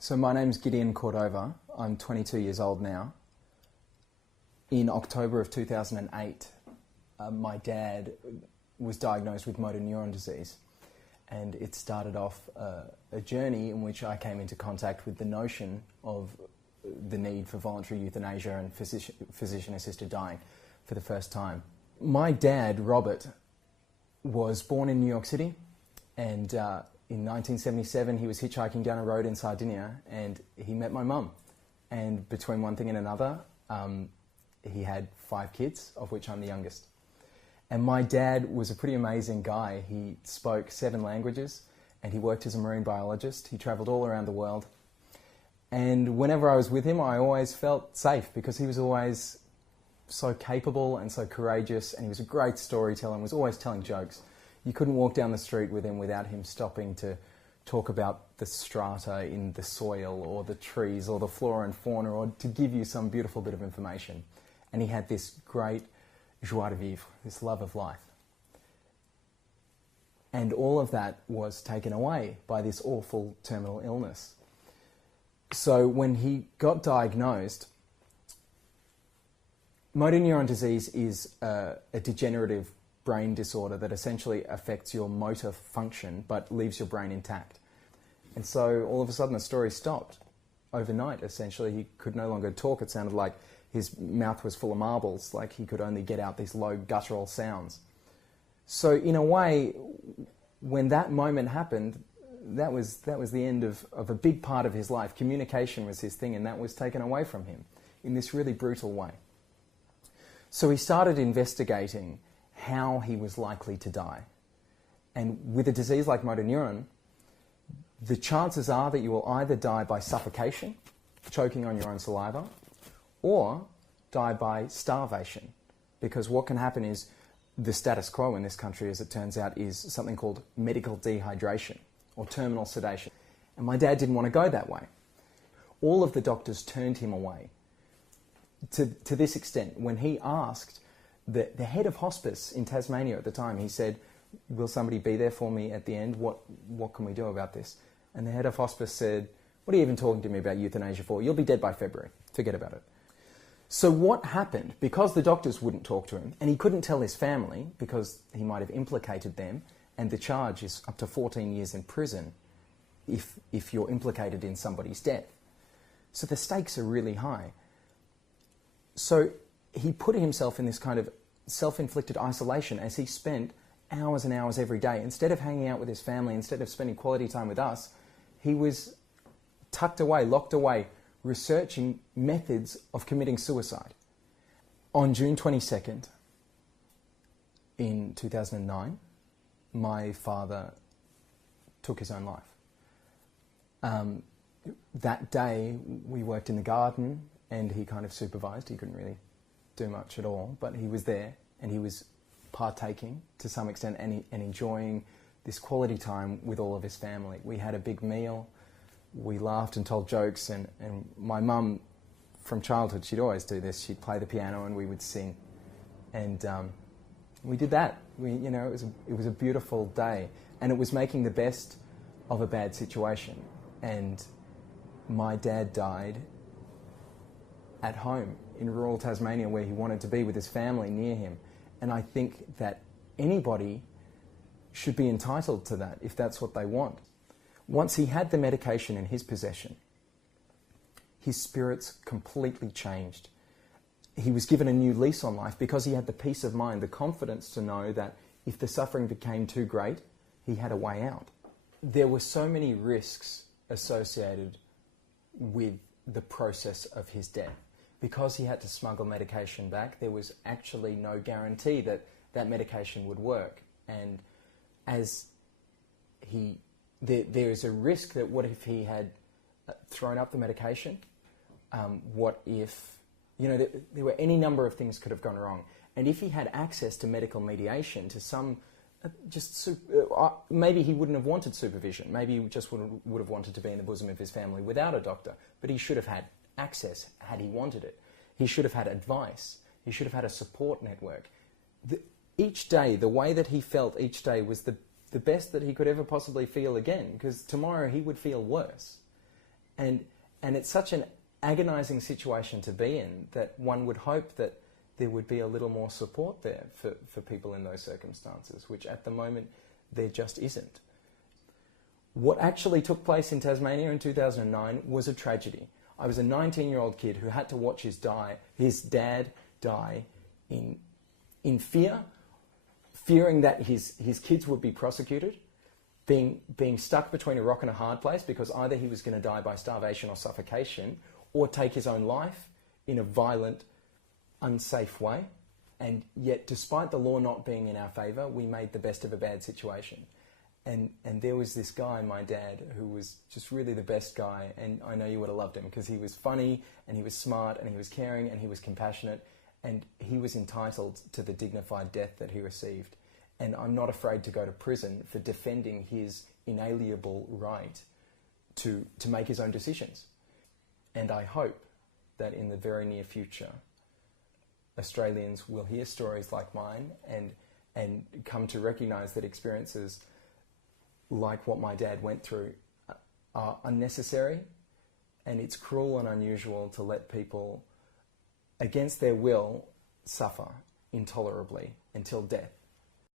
So my name's Gideon Cordover. I'm 22 years old now. In October of 2008, my dad was diagnosed with motor neuron disease, and it started off a journey in which I came into contact with the notion of the need for voluntary euthanasia and physician-assisted dying for the first time. My dad, Robert, was born in New York City, and in 1977 he was hitchhiking down a road in Sardinia and he met my mum. And between one thing and another, he had 5 kids, of which I'm the youngest. And my dad was a pretty amazing guy. He spoke 7 languages and he worked as a marine biologist. He travelled all around the world. And whenever I was with him, I always felt safe because he was always so capable and so courageous, and he was a great storyteller and was always telling jokes. You couldn't walk down the street with him without him stopping to talk about the strata in the soil or the trees or the flora and fauna, or to give you some beautiful bit of information. And he had this great joie de vivre, this love of life. And all of that was taken away by this awful terminal illness. So when he got diagnosed, motor neuron disease is a degenerative brain disorder that essentially affects your motor function but leaves your brain intact. And so all of a sudden the story stopped overnight, essentially. He could no longer talk. It sounded like his mouth was full of marbles, like he could only get out these low guttural sounds. So in a way, when that moment happened, that was the end of a big part of his life. Communication was his thing, and that was taken away from him in this really brutal way. So he started investigating how he was likely to die. And with a disease like motor neuron, the chances are that you will either die by suffocation, choking on your own saliva, or die by starvation. Because what can happen is the status quo in this country, as it turns out, is something called medical dehydration or terminal sedation. And my dad didn't want to go that way. All of the doctors turned him away. To this extent, when he asked the head of hospice in Tasmania at the time, he said, "Will somebody be there for me at the end? What can we do about this?" And the head of hospice said, "What are you even talking to me about euthanasia for? You'll be dead by February. Forget about it." So what happened, because the doctors wouldn't talk to him, and he couldn't tell his family because he might have implicated them, and the charge is up to 14 years in prison if you're implicated in somebody's death. So the stakes are really high. So he put himself in this kind of self-inflicted isolation as he spent hours and hours every day. Instead of hanging out with his family, instead of spending quality time with us, he was tucked away, locked away, researching methods of committing suicide. On June 22nd in 2009, my father took his own life. That day we worked in the garden and he kind of supervised. He couldn't really do much at all, but he was there and he was partaking to some extent and enjoying this quality time with all of his family. We had a big meal, we laughed and told jokes, and my mum, from childhood, she'd always do this. She'd play the piano and we would sing, and we did that. It was a beautiful day, and it was making the best of a bad situation. And my dad died at home in rural Tasmania, where he wanted to be with his family near him. And I think that anybody should be entitled to that if that's what they want. Once he had the medication in his possession, his spirits completely changed. He was given a new lease on life because he had the peace of mind, the confidence to know that if the suffering became too great, he had a way out. There were so many risks associated with the process of his death. Because he had to smuggle medication back, there was actually no guarantee that that medication would work. And as there is a risk that what if he had thrown up the medication? What if, there were any number of things could have gone wrong. And if he had access to medical mediation, to some, maybe he wouldn't have wanted supervision. Maybe he just would have wanted to be in the bosom of his family without a doctor. But he should have had access had he wanted it. He should have had advice. He should have had a support network. Each day, the way that he felt each day was the best that he could ever possibly feel again, because tomorrow he would feel worse. And it's such an agonizing situation to be in that one would hope that there would be a little more support there for people in those circumstances, which at the moment there just isn't. What actually took place in Tasmania in 2009 was a tragedy. I was a 19-year-old kid who had to watch his dad die in fear, fearing that his kids would be prosecuted, being stuck between a rock and a hard place because either he was going to die by starvation or suffocation or take his own life in a violent, unsafe way. And yet, despite the law not being in our favour, we made the best of a bad situation. And there was this guy, my dad, who was just really the best guy, and I know you would have loved him because he was funny and he was smart and he was caring and he was compassionate, and he was entitled to the dignified death that he received. And I'm not afraid to go to prison for defending his inalienable right to make his own decisions. And I hope that in the very near future, Australians will hear stories like mine and come to recognise that experiences like what my dad went through are unnecessary, and it's cruel and unusual to let people, against their will, suffer intolerably until death.